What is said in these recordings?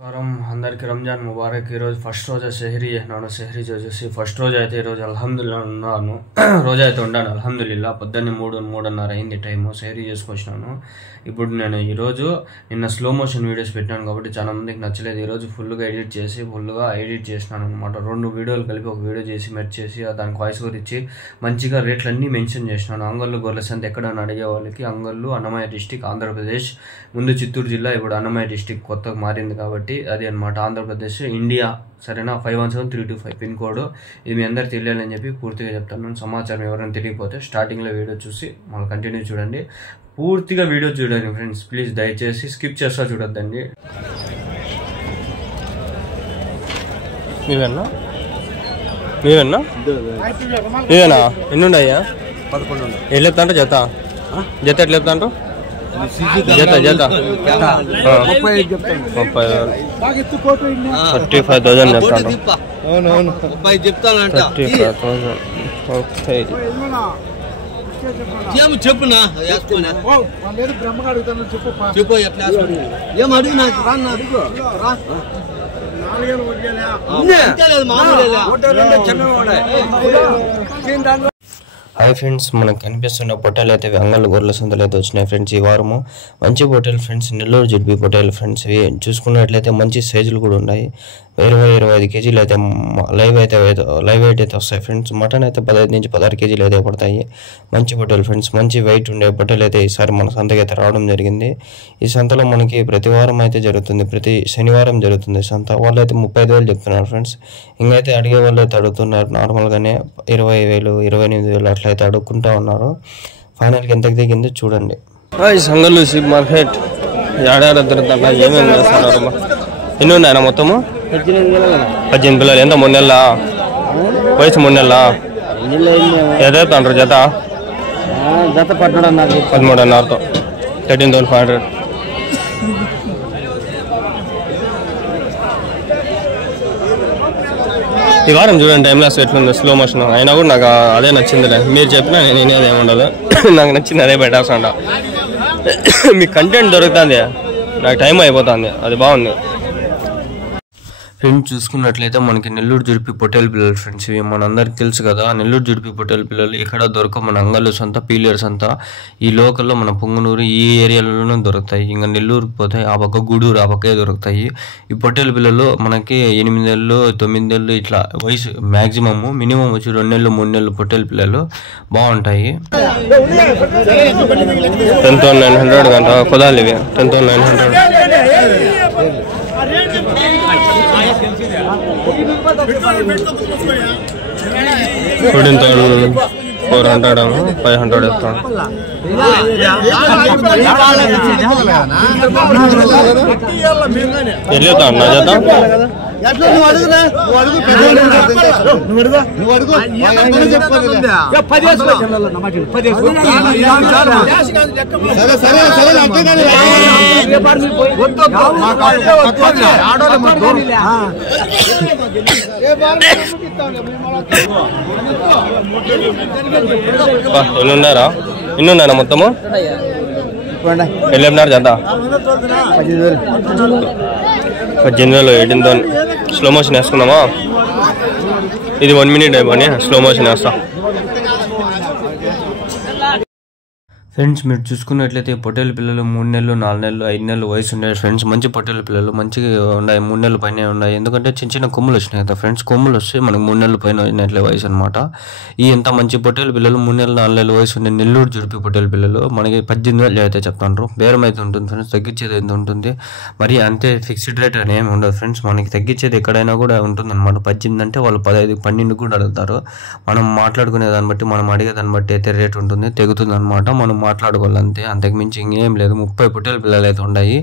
అందరికీ రంజాన్ ముబారక్. ఈరోజు ఫస్ట్ రోజు సెహరీ చేసినాను. సెహరీ చేసేసి ఫస్ట్ రోజు అయితే ఈరోజు అల్హమ్దుల్లా ఉన్నాను. రోజు అయితే ఉన్నాను అల్హమ్దుల్లా. పొద్దున్నే 3:30 అయింది టైము. సెహరీ చేసుకొచ్చినాను. ఇప్పుడు నేను ఈరోజు నిన్న స్లో మోషన్ వీడియోస్ పెట్టినాను కాబట్టి చాలా మందికి నచ్చలేదు. ఈరోజు ఫుల్గా ఎడిట్ చేసినాను అనమాట. 2 వీడియోలు కలిపి ఒక వీడియో చేసి మెర్చ్ చేసి దానికి వాయిస్ ఓవర్ ఇచ్చి మంచిగా రేట్లన్నీ మెన్షన్ చేసినాను. అంగళ్ళు గొర్రెల సంత ఎక్కడని అడిగే వాళ్ళకి అంగళ్ళు అన్నమయ్య డిస్టిక్ ఆంధ్రప్రదేశ్. ముందు చిత్తూరు జిల్లా, ఇప్పుడు అన్నమయ్య డిస్టిక్ కొత్తగా మారింది కాబట్టి అది అనమాట. ఆంధ్రప్రదేశ్, ఇండియా. సరేనా? 517325 పిన్ కోడ్. ఇది మీ అందరికి తెలియాలని చెప్పి పూర్తిగా చెప్తాను. సమాచారం ఎవరైనా తెలియకపోతే స్టార్టింగ్లో వీడియో చూసి మళ్ళీ కంటిన్యూ చూడండి. పూర్తిగా వీడియో చూడండి ఫ్రెండ్స్, ప్లీజ్. దయచేసి స్కిప్ చేస్తా చూడొద్దండి. మీవేనా ఎన్ని ఉన్నాయా? 11. ఎట్లా చెప్తా అంటే జత ఎట్లా చెప్తా అంటూ జత 35,000 చెప్తాను. 35,000 చెప్పునా చెప్పు ఏం అడుగు నాకు హాయ్ ఫ్రెండ్స్, మనకు కనిపిస్తున్న పొట్టేలు అయితే అంగళ్ళు గొర్రెల సంతలు అయితే వచ్చినాయి ఫ్రెండ్స్. ఈ వారము మంచి పొట్టేలు ఫ్రెండ్స్, నెల్లూరు జిడ్బీ పొట్టేలు ఫ్రెండ్స్. ఇవి చూసుకున్నట్లయితే మంచి సైజులు కూడా ఉన్నాయి. 20-25 కేజీలు అయితే లైవ్ వెయిట్ అయితే వస్తాయి ఫ్రెండ్స్. మటన్ అయితే 15 నుంచి 16 కేజీలు అయితే పడతాయి. మంచి పొట్టేలు ఫ్రెండ్స్, మంచి వెయిట్ ఉండే పొట్టేలు అయితే ఈసారి మన సంతకి అయితే రావడం జరిగింది. ఈ సంతలో మనకి ప్రతి వారం అయితే జరుగుతుంది, ప్రతి శనివారం జరుగుతుంది సంత. వాళ్ళు అయితే 35,000 చెప్తున్నారు ఫ్రెండ్స్. ఇంకైతే అడిగే వాళ్ళు అయితే అడుగుతున్నారు నార్మల్గానే 20,000, 28,000 అట్లా అయితే అడుక్కుంటా ఉన్నారు. ఫైనల్కి ఎంతకు దిగింది చూడండి. సంగళ్ళు షిప్ మార్కెట్ ఏడాడ దొరుకుతా ఏమేమి చేస్తున్నారు? ఎన్ని ఉన్నాయన్నా మొత్తము? 18 పిల్లలు. ఎంత 3 నెలల వయసు? 3 నెలల. ఏదైతే అంటారు జత 13,500తో 13,500. ఈ వారం చూడండి టైం లాస్ ఎట్లుంది, స్లో మోషన్. అయినా కూడా నాకు అదే నచ్చిందిలే. మీరు చెప్పినా నేను వినేది ఏముండదు. నాకు నచ్చింది అదే పెట్టాల్సంట. మీకు కంటెంట్ దొరుకుతుంది, నాకు టైం అయిపోతుంది. అది బాగుంది ఫ్రెండ్స్. చూసుకున్నట్లయితే మనకి నెల్లూరు జుడిపి పొట్టేలు పిల్లలు ఫ్రెండ్స్. ఇవి మనందరికి తెలుసు కదా. నెల్లూరు జుడిపి పొట్టేలు పిల్లలు ఎక్కడ దొరకవు. మన అంగళ్ళు సంత, పీలేరు సంత, ఈ లోకల్లో మన పొంగనూరు ఈ ఏరియాలలోనే దొరుకుతాయి. ఇంకా నెల్లూరుకి పోతే ఆ పక్క గూడూరు ఆ పక్కే దొరుకుతాయి. ఈ పొట్టేలు పిల్లలు మనకి 8 నెలలు 9 నెలలు ఇట్లా వయసు మ్యాక్సిమమ్. మినిమం వచ్చి 2 నెలలు 3 నెలలు పొట్టేలు పిల్లలు బాగుంటాయి. 10,900 గంట కుదాలు ఇవి. 10,900. 14,400 500 ఇస్తాను. వెళ్ళేదా అన్న జత? ఎన్నున్నారా? ఎన్నున్నారా మొత్తము? వెళ్ళినారు జత 18,000. 18,000 స్లో మోషన్ వేసుకున్నామా? ఇది 1 మినిట్ అయిపోయి స్లో మోషన్ వేస్తా ఫ్రెండ్స్. మీరు చూసుకున్నట్లయితే పొట్టేలు పిల్లలు 3 నెలలు 4 నెలలు 5 నెలలు వయసు ఉన్నాయి ఫ్రెండ్స్. మంచి పొట్టేలు పిల్లలు మంచిగా ఉన్నాయి. 3 నెలల పైన ఉన్నాయి. ఎందుకంటే చిన్న కొమ్ములు వచ్చినాయి కదా ఫ్రెండ్స్. కొమ్ములు వస్తే మనకు 3 నెలల పైన అయినట్లే వయసు అనమాట. ఈ ఎంత మంచి పొట్టేలు పిల్లలు 3 నెలలు 4 నెలల వయసు ఉండే నెల్లూరు జుడిపి పొట్టేలు పిల్లలు మనకి 18,000 అయితే చెప్తాను. బేరం అయితే ఉంటుంది ఫ్రెండ్స్, తగ్గించేది అయితే ఉంటుంది. మరి అంతే ఫిక్స్డ్ రేట్ అని ఏమి ఉండదు ఫ్రెండ్స్. మనకి తగ్గించేది ఎక్కడైనా కూడా ఉంటుంది అనమాట. 18 అంటే వాళ్ళు 15, 12 కూడా అడుగుతారు. మనం మాట్లాడుకునే దాన్ని బట్టి, మనం అడిగే దాన్ని బట్టి అయితే రేట్ ఉంటుంది, తెగుతుంది అనమాట. మనం మాట్లాడుకోవాలి అంతే, అంతకు మించి ఇంకేం లేదు. 30 పొట్టేలు పిల్లలు అయితే ఉన్నాయి.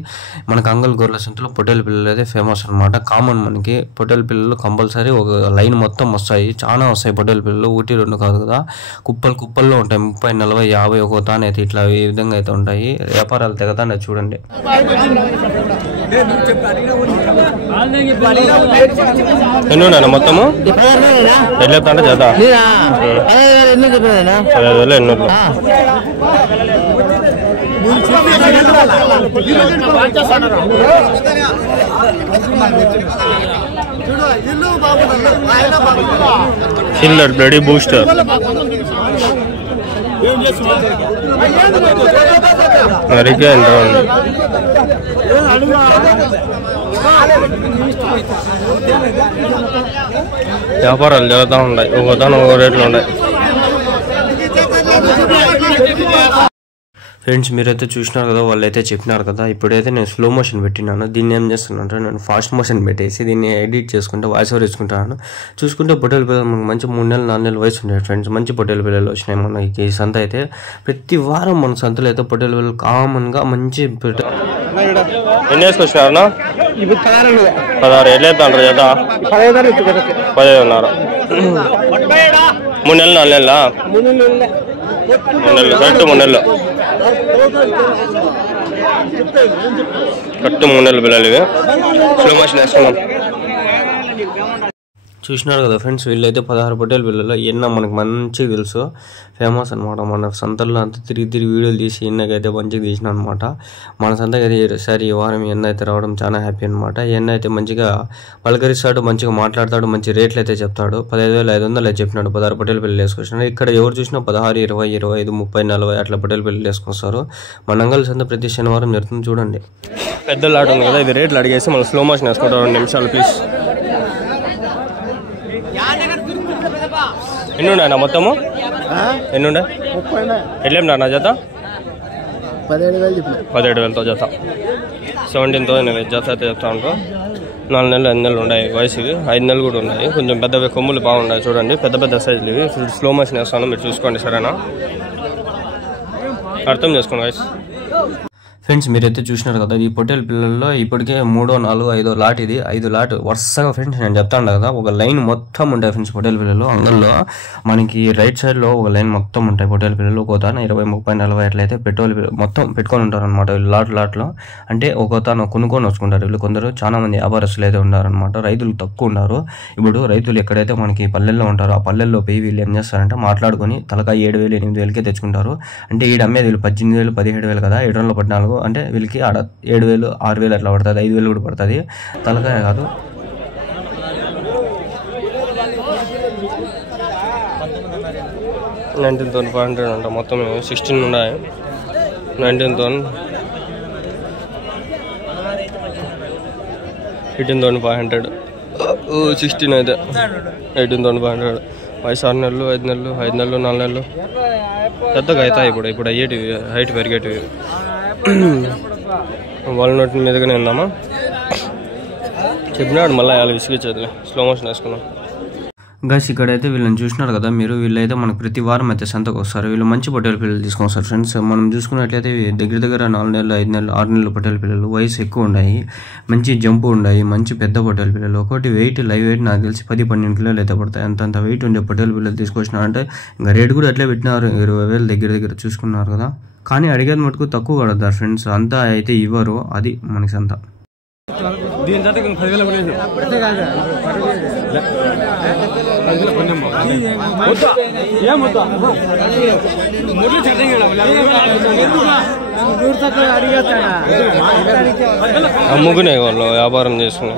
మనకు అంగల్ గొర్రెల సంతలో పొట్టేలు పిల్లలు అయితే ఫేమస్ అనమాట. కామన్ మనకి పొట్టేలు పిల్లలు కంపల్సరీ ఒక లైన్ మొత్తం వస్తాయి, చాలా వస్తాయి పొట్టేలు పిల్లలు. 1, 2 కాదు కదా, కుప్పల్లో ఉంటాయి. 30, 40, 50 ఒక తాను అయితే ఇట్లా ఈ విధంగా అయితే ఉంటాయి. వ్యాపారాలు తెగతానే చూడండి. ఎన్ని ఉన్నాను మొత్తము? ఎట్లా జత 15,000 800. కిల్లర్ బ్లడీ బూస్టర్ అరిగేన్ రౌండ్ వ్యాపారాలు జరుగుతూ ఉన్నాయి. ఒకదాని ఒక రేట్లు ఉన్నాయి. ఫ్రెండ్స్ మీరైతే చూసినారు కదా, వాళ్ళు అయితే చెప్పినారు కదా. ఇప్పుడైతే నేను స్లో మోషన్ పెట్టినాను. దీన్ని ఏం చేస్తున్నానంటే నేను ఫాస్ట్ మోషన్ పెట్టేసి దీన్ని ఎడిట్ చేసుకుంటే వాయిస్ ఓవర్ ఇచ్చుకుంటాను. చూసుకుంటే పొట్టేలు పిల్లలు మనకు మంచి 3 నెలలు 4 నెలలు వయసు ఉంటాయి ఫ్రెండ్స్. మంచి పొట్టేలు పిల్లలు వచ్చినాయి మనకి ఈ సంత అయితే. ప్రతి వారం మన సంతలో అయితే పొట్టేలు పిల్లలు కామన్గా మంచి ఎన్ని వేసుకొచ్చినారన్నా? 16 వెళ్ళేస్తాను జత 15 3 నెలలు 4 నెలలా? 3 నెలలు కరెక్ట్. 3 నెలలు కరెక్ట్ 3 నెలలు పిల్లలు ఇవి. స్లో మోషన్ వేసుకున్నాం. చూసినారు కదా ఫ్రెండ్స్, వీళ్ళైతే 16 పొట్టేలు పిల్లలు. ఎన్నో మనకు మంచిగా తెలుసు, ఫేమస్ అనమాట. మన సంతల్లో అంతా తిరిగి వీడియోలు తీసి ఎన్నకైతే మంచిగా తీసిన అనమాట. మన సంతకి అయితే ఈసారి ఈ వారం ఎన్న అయితే రావడం చాలా హ్యాపీ అనమాట. ఎన్న అయితే మంచిగా పలకరిస్తాడు, మంచిగా మాట్లాడతాడు, మంచి రేట్లు అయితే చెప్తాడు. 15,500 అయితే చెప్పినాడు. 16 పొట్టేలు పిల్లలు వేసుకొచ్చినాడు. ఇక్కడ ఎవరు చూసినా 16, 20, 25, 30, 40 అట్లా పొట్టేలు పిల్లలు వేసుకొస్తారు. మన అంగల్ సంత ప్రతి శనివారం జరుగుతుంది చూడండి. పెద్ద లాట్ ఉంది కదా, ఇది రేట్లు అడిగేసి మనం స్లో మోషన్ వేసుకుంటాం. 2 నిమిషాలు ప్లీజ్. ఎన్ని ఉన్నాయి నా మొత్తము? ఎన్ని ఉండే? ఎట్లేమినా నా జత? 17,000తో జత. 17,000 జత అయితే చెప్తా ఉంటాం. 4 నెలలు 5 నెలలు ఉన్నాయి వయసు. ఇవి 5 నెలలు కూడా ఉన్నాయి. కొంచెం పెద్ద కొమ్ములు బాగున్నాయి చూడండి. పెద్ద సైజులు ఇవి. స్లో మోషన్ వేస్తాను, మీరు చూసుకోండి సరేనా? అర్థం చేసుకోండి వయసు. ఫ్రెండ్స్ మీరైతే చూసినారు కదా, ఈ పొట్టేలు పిల్లల్లో ఇప్పటికే 3, 4, 5 లాట్. ఇది 5 లాట్ వరుసగా ఫ్రెండ్స్. నేను చెప్తాను కదా, ఒక లైన్ మొత్తం ఉంటాయి ఫ్రెండ్స్ పొట్టేలు పిల్లలు. అంగల్లో మనకి రైట్ సైడ్ లో ఒక లైన్ మొత్తం ఉంటాయి పొట్టేలు పిల్లలు. ఒకతాను 20, 30, 40 అట్లయితే మొత్తం పెట్టుకొని ఉంటారు అనమాట. లాట్లో అంటే ఒకతాను కొనుక్కొని వచ్చుకుంటారు వీళ్ళు. కొందరు చాలా మంది వ్యాపారస్తులు అయితే ఉన్నారనమాట. రైతులు తక్కువ ఉన్నారు. ఇప్పుడు రైతులు ఎక్కడైతే మనకి పల్లెల్లో ఉంటారో ఆ పల్లెల్లో పోయి వీళ్ళు ఏం చేస్తారంటే మాట్లాడుకొని తలకాయ 7,000, 8,000కే తెచ్చుకుంటారు. అంటే ఈడ అమ్మేది వీళ్ళు 18,000, 17,000 కదా. 7 14 అంటే వీళ్ళకి ఆడ 7,000, 6,000 అట్లా పడుతుంది. 5,000 కూడా పడుతుంది తలకాయ కాదు. $19,500 అంట. మొత్తం 16 ఉన్నాయి. 19,000, 18,500, 16 అయితే 18,500. వయసు 6 నెలలు, 5 నెలలు, 5 నెలలు, 4 నెలలు పెద్దగా అవుతాయి. ఇప్పుడు అయ్యేటివి హైట్ పెరిగేటివి. వాళ్ళ నోటి మీదగానే ఉందామా చెప్పినాడు. మళ్ళీ అలా విసిగించేది. స్లో మోషన్ వేసుకున్నాం. గైస్ ఇక్కడైతే వీళ్ళని చూసినారు కదా మీరు. వీళ్ళైతే మనకు ప్రతి వారం అయితే సంతకు వస్తారు. వీళ్ళు మంచి పొట్టేలు పిల్లలు తీసుకొస్తారు ఫ్రెండ్స్. మనం చూసుకున్నట్లయితే దగ్గర 4 నెలలు, 5 నెలలు, 6 నెలలు పొట్టేలు పిల్లలు. వయసు ఎక్కువ ఉన్నాయి, మంచి జంపు ఉన్నాయి, మంచి పెద్ద పొట్టేలు పిల్లలు. ఒకటి వెయిట్ లైవ్ వెయిట్ నాకు తెలిసి 10-12 కిలోలు అయితే పడతాయి. అంత వెయిట్ ఉండే పొట్టేలు పిల్లలు తీసుకొచ్చినారంటే ఇంకా రేటు కూడా అట్లే పెట్టినారు. 20,000 దగ్గర చూసుకున్నారు కదా. కానీ అడిగేది మటుకు తక్కువ కడతారు ఫ్రెండ్స్. అంతా అయితే ఇవ్వరు. అది మనకి సంత. అమ్ముకునే వాళ్ళు వ్యాపారం చేసుకున్నా,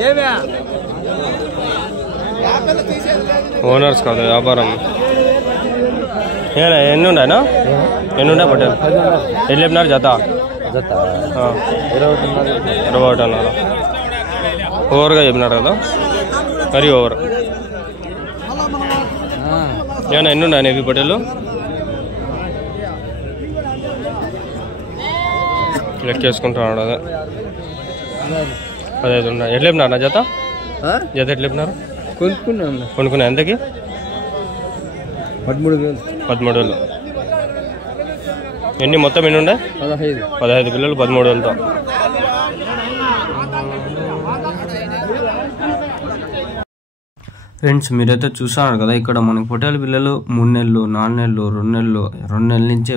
ఓనర్స్ కాదు వ్యాపారం. ఎన్ని ఉన్నాయనా? ఎన్ని ఉన్నాయి పట్టేలు? ఎన్ని చెప్పినారు జత? 21 ఓవర్గా చెప్పినాడు కదా, మరీ ఓవర్. ఏమన్నా ఎన్ని ఉన్నాయి ఇవి పట్టేలు? లెక్కేసుకుంటున్నాడు అదే. 15 ఉన్నాయి. ఎట్లా చెప్పినారు నా జత? ఎట్లా చెప్పినారు? కొనుక్కున్నా ఎంతకి? 13,000. ఎన్ని మొత్తం ఎన్ని ఉండే? 15 పిల్లలు 13,000తో. ఫ్రెండ్స్ మీరైతే చూసారు కదా, ఇక్కడ మనకి పొట్టేల పిల్లలు 3 నెలలు 4 నెలలు 2 నెలల నుంచే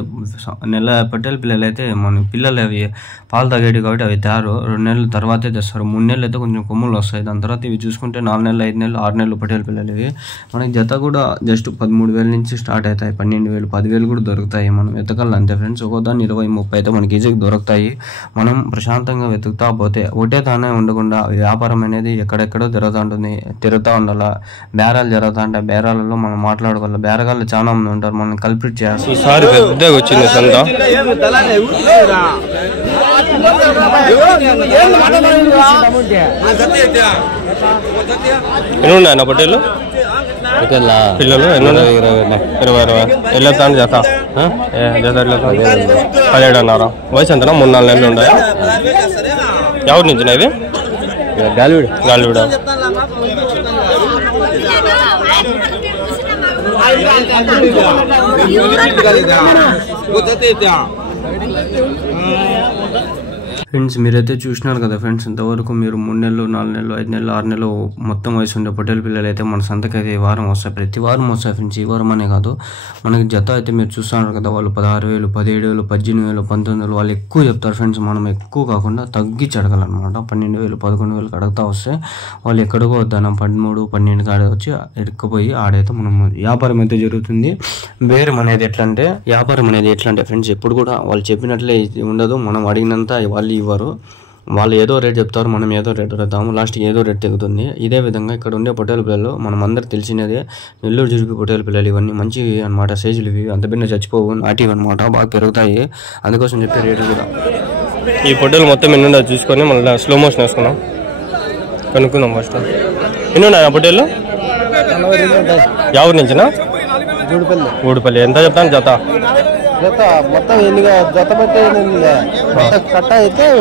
నెల పొట్టేల పిల్లలు అయితే మన పిల్లలు అవి పాలు తాగేవి కాబట్టి అవి తయారు 2 నెలల తర్వాతే తెస్తారు. 3 నెలలు అయితే కొంచెం కొమ్ములు వస్తాయి. దాని తర్వాత ఇవి చూసుకుంటే 4 నెలలు 5 నెలలు 6 నెలలు పొట్టేల పిల్లలు ఇవి మనకి జత కూడా జస్ట్ 13,000 నుంచి స్టార్ట్ అవుతాయి. 12,000 10,000 కూడా దొరుకుతాయి. మనం వెతకాలి అంతే ఫ్రెండ్స్. ఒక్కోదాన్ని 20-30 అయితే మనకి ఈజీగా దొరుకుతాయి. మనం ప్రశాంతంగా వెతుకుతా పోతే ఒకటే తానే ఉండకుండా వ్యాపారం అనేది ఎక్కడెక్కడో తిరుగుతూ ఉండాలా. బేరాలు జరుగుతా అంటే బేరాలలో మనం మాట్లాడుకోవాలి. బేరగాళ్ళు చాలా మంది ఉంటారు, మనం కల్పిట్ చేయాలి. ఈసారి పెద్దగా వచ్చింది సంత. ఎన్ని ఉన్నాయన్న పొట్టేళ్ళు పిల్లలు? 20 వెళ్ళొస్తాను జత జత 17 అన్నారా? వయసు ఎంతనా? 3-4 నెలలు ఉన్నాయా? ఎవరి నుంచి ఇవి? గాలివీడ. ఫ్రెండ్స్ మీరైతే చూసినారు కదా ఫ్రెండ్స్, ఇంతవరకు మీరు 3 నెలలు 4 నెలలు 5 నెలలు 6 నెలలు మొత్తం వయసు ఉండే పొట్టేల పిల్లలు అయితే మన సంతకి అయితే ఈ వారం వస్తాయి. ప్రతి వారం వస్తాయి ఫ్రెండ్స్. ఈ వారం అనే కాదు, మనకి జత అయితే మీరు చూస్తున్నారు కదా, వాళ్ళు 16,000 17,000 18,000 19,000 వాళ్ళు ఎక్కువ చెప్తారు ఫ్రెండ్స్. మనం ఎక్కువ కాకుండా తగ్గించి అడగాలన్నమాట. 12,000 11,000 అడుగుతా వస్తే వాళ్ళు ఎక్కడికో వద్దాం 13 12 కాడ వచ్చి ఎక్కపోయి ఆడైతే మనం వ్యాపారం అయితే జరుగుతుంది. బేరం అనేది ఎట్లా అంటే ఫ్రెండ్స్, ఎప్పుడు కూడా వాళ్ళు చెప్పినట్లే ఉండదు. మనం అడిగినంత వాళ్ళు ఇవ్వరు. వాళ్ళు ఏదో రేట్ చెప్తారు, మనం ఏదో రేట్ పెడతాము, లాస్ట్కి ఏదో రేట్ తెగుతుంది. ఇదే విధంగా ఇక్కడ ఉండే పొట్టేల పిల్లలు మనం అందరు తెలిసినదే నెల్లూరు జుడిపి పొట్టేల పిల్లలు. ఇవన్నీ మంచివి అనమాట. సైజులు ఇవి అంత బిన్న చచ్చిపోవు, నాటివి అనమాట, బాగా పెరుగుతాయి. అందుకోసం చెప్పే రేటు కూడా. ఈ పొట్టేలు మొత్తం ఎన్ని ఉండదు చూసుకొని మళ్ళీ స్లో మోషన్ వేసుకున్నాం, కనుక్కుందాం ఫస్ట్. ఎన్ని ఉన్నాయి ఆ పొట్టేళ్ళు? ఎవరి నుంచినా? గూడుపల్లి. ఎంత చెప్తాను జత? మొత్తం జత బట్టి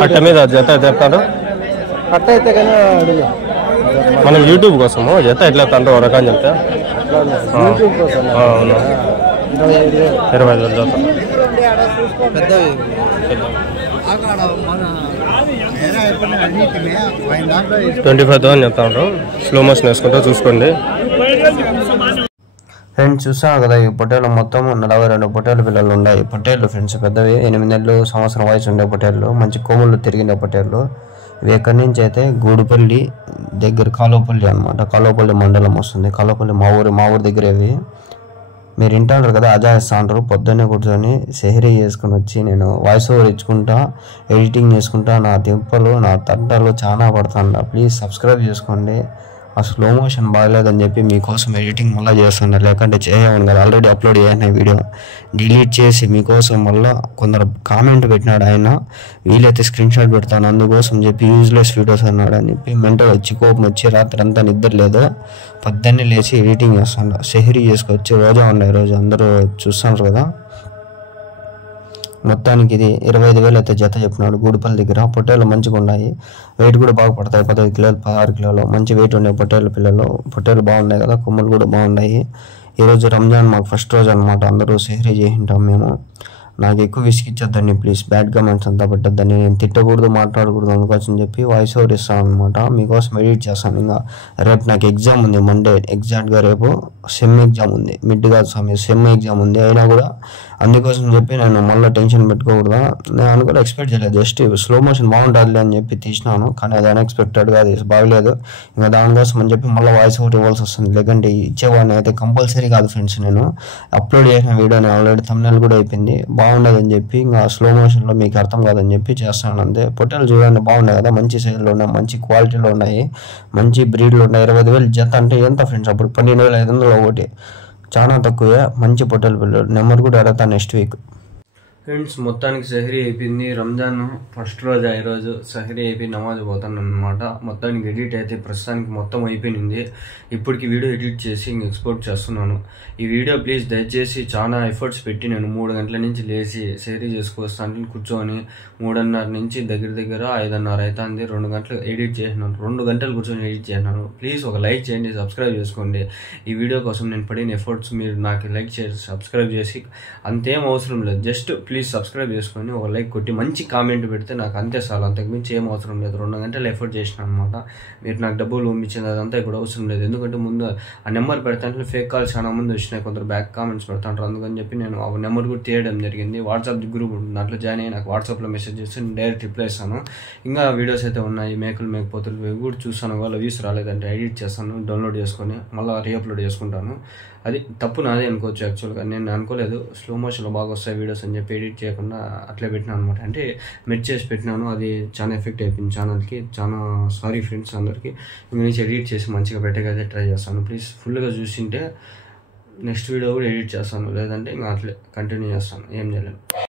కట్ట మీద జత చెప్తాడు. కట్ట అయితే కానీ మనం యూట్యూబ్ కోసము జత ఎట్లా తండ్రి ఒక రకం చెప్తే అవును 25,000 జత. 25,000 చెప్తా ఉంటాం. స్లో మోషన్ వేసుకుంటా చూసుకోండి ఫ్రెండ్స్. చూసాను కదా, ఈ పొట్టేళ్ళు మొత్తం 42 పొట్టేల పిల్లలు ఉన్నాయి. పొట్టేళ్ళు ఫ్రెండ్స్ పెద్దవి, 8 నెలలు సంవత్సరం వయసు ఉండే పొట్టేళ్ళు, మంచి కొమ్ములు తిరిగిన పొట్టేళ్ళు. ఇవి ఎక్కడి నుంచి అయితే గూడుపల్లి దగ్గర కాలువపల్లి అనమాట. కాలువపల్లి మండలం వస్తుంది. కాలువపల్లి మా ఊరు దగ్గర. ఇవి మీరు వింటారు కదా, అజా ఇస్తా అంటారు. పొద్దున్నే కూర్చొని సెహరీ చేసుకుని వచ్చి నేను వాయిస్ ఓవర్ ఇచ్చుకుంటా, ఎడిటింగ్ చేసుకుంటా. నా తిప్పలు నా తంటాలు చాలా పడుతుంటా. ప్లీజ్ సబ్స్క్రైబ్ చేసుకోండి. ఆ స్లో మోషన్ బాగలేదని చెప్పి మీకోసం ఎడిటింగ్ మళ్ళీ చేస్తున్నారు, లేకుంటే చేయమని కదా. ఆల్రెడీ అప్లోడ్ చేసిన వీడియో డిలీట్ చేసి మీకోసం మళ్ళీ కొందరు కామెంట్ పెట్టినాడు ఆయన, వీలైతే స్క్రీన్ షాట్ పెడతాను అందుకోసం చెప్పి యూజ్లెస్ వీడియోస్ అన్నాడు అని చెప్పి మెంటల్ వచ్చి కోపం వచ్చి రాత్రి అంతా నిద్ర లేదు. పొద్దున్నే లేచి ఎడిటింగ్ చేస్తాను. సెహరీ చేసుకొచ్చి రోజా ఉన్నాయి. రోజు అందరూ చూస్తున్నారు కదా. మొత్తానికి ఇది 25,000 అయితే జత చెప్పినాడు. గూడుపల్లి దగ్గర పొట్టేళ్ళు మంచిగా ఉన్నాయి. వెయిట్ కూడా బాగా పడతాయి. 15 కిలోలు 16 కిలోలు మంచి వెయిట్ ఉండే పొట్టేళ్ళ పిల్లలు. పొట్టేళ్ళు బాగున్నాయి కదా, కొమ్ములు కూడా బాగున్నాయి. ఈరోజు రంజాన్ మాకు ఫస్ట్ రోజు అనమాట. అందరూ సెహరీ చేసింటాం మేము. నాకు ఎక్కువ విసిగిచ్చొద్దని ప్లీజ్, బ్యాడ్ కమెంట్స్ అంతా పెట్టద్దని. నేను తిట్టకూడదు మాట్లాడకూడదు అందుకోసం చెప్పి వాయిస్ ఓవర్ ఇస్తాను అనమాట. మీకోసం ఎడిట్ చేస్తాను. ఇంకా రేపు నాకు ఎగ్జామ్ ఉంది, మండే ఎగ్జాక్ట్గా రేపు సెమ్ ఎగ్జామ్ ఉంది. మిడ్ కాదు స్వామి, సెమ్ ఎగ్జామ్ ఉంది. అయినా కూడా అందుకోసం చెప్పి నేను మళ్ళీ టెన్షన్ పెట్టుకోకూడదు. నేను అనుకుని ఎక్స్పెక్ట్ చేయలేదు, జస్ట్ స్లో మోషన్ బాగుంటుంది అని చెప్పి తీసినాను. కానీ అది అన్ఎక్స్పెక్టెడ్గా అది బాగలేదు. ఇంకా దానికోసం అని చెప్పి మళ్ళీ వాయిస్ ఓవర్ ఇవ్వాల్సి వస్తుంది. లేకంటే ఇచ్చేవాడిని అయితే కంపల్సరీ కాదు ఫ్రెండ్స్. నేను అప్లోడ్ చేసిన వీడియోని ఆల్రెడీ థంబ్నెయిల్ కూడా అయిపోయింది. బాగుండదని చెప్పి ఇంకా స్లో మోషన్లో మీకు అర్థం కాదని చెప్పి చేస్తాను అంతే. పొట్టేలు చూడండి బాగున్నాయి కదా, మంచి సైజులో ఉన్నాయి, మంచి క్వాలిటీలో ఉన్నాయి, మంచి బ్రీడ్లో ఉన్నాయి. 25,000 జత అంటే ఎంత ఫ్రెండ్స్? అప్పుడు 12,500 ఒకటి, చాలా తక్కువే. మంచి పొట్టేలు పిల్లలు. నెంబర్ కూడా అడుగుతాను నెక్స్ట్ వీక్. ఫ్రెండ్స్ మొత్తానికి సహరీ అయిపోయింది. రంజాన్ ఫస్ట్ రోజు ఈరోజు సహరీ అయిపోయి నమాజ్ పోతాను అనమాట. మొత్తానికి ఎడిట్ అయితే ప్రస్తుతానికి మొత్తం అయిపోయింది. ఇప్పటికి వీడియో ఎడిట్ చేసి ఇంక ఎక్స్పోర్ట్ చేస్తున్నాను. ఈ వీడియో ప్లీజ్ దయచేసి చాలా ఎఫర్ట్స్ పెట్టి నేను 3 గంటల నుంచి లేచి సహరీ చేసుకొస్తాను. కూర్చొని 3:30 నుంచి దగ్గర 5:30 అవుతుంది. 2 గంటలు ఎడిట్ చేసినాను. 2 గంటలు కూర్చొని ఎడిట్ చేసినాను. ప్లీజ్ ఒక లైక్ చేయండి, సబ్స్క్రైబ్ చేసుకోండి. ఈ వీడియో కోసం నేను పడిన ఎఫర్ట్స్ మీరు నాకు లైక్ చేసి సబ్స్క్రైబ్ చేసి అంతేం అవసరం లేదు. జస్ట్ ప్లీజ్ సబ్స్క్రైబ్ చేసుకొని ఒక లైక్ కొట్టి మంచి కామెంట్ పెడితే నాకు అంతే చాలు, అంతకుమించి ఏం అవసరం లేదు. 2 గంటలు ఎఫర్ట్ చేసిన అనమాట. మీరు నాకు డబ్బులు పంపించింది అదంతా ఇప్పుడు అవసరం లేదు. ఎందుకంటే ముందు ఆ నెంబర్ పెడతాంటే ఫేక్ కాల్స్ చాలా మంది వచ్చినాయి, కొందరు బ్యాక్ కామెంట్స్ పెడతాంటారు. అందుకని చెప్పి నేను ఆ నెంబర్ కూడా తీయడం జరిగింది. వాట్సాప్ గ్రూప్ ఉంటుంది, దాంట్లో జాయిన్ అయ్యి నాకు వాట్సాప్లో మెసేజ్ చేస్తే నేను డైరెక్ట్ రిప్లై ఇస్తాను. ఇంకా వీడియోస్ అయితే ఉన్నాయి, మేకలు మేకపోతులు ఇవి కూడా చూస్తాను. వాళ్ళ వ్యూస్ రాలేదంటే ఎడిట్ చేస్తాను, డౌన్లోడ్ చేసుకొని మళ్ళీ రీఅప్లోడ్ చేసుకుంటాను. అది తప్పు నాదే అనుకోవచ్చు. యాక్చువల్గా నేను అనుకోలేదు స్లో మోషన్లో బాగా వస్తాయి వీడియోస్ అని చెప్పి ఎడిట్ చేయకుండా అట్లే పెట్టినాను అనమాట. అంటే మెట్ చేసి పెట్టినాను, అది చాలా ఎఫెక్ట్ అయిపోయింది ఛానల్కి. చాలా సారీ ఫ్రెండ్స్ అందరికీ. ఇంక నుంచి ఎడిట్ చేసి మంచిగా పెట్టగైతే ట్రై చేస్తాను. ప్లీజ్ ఫుల్గా చూసింటే నెక్స్ట్ వీడియో కూడా ఎడిట్ చేస్తాను, లేదంటే ఇంకా అట్లే కంటిన్యూ చేస్తాను, ఏం చేయలేను.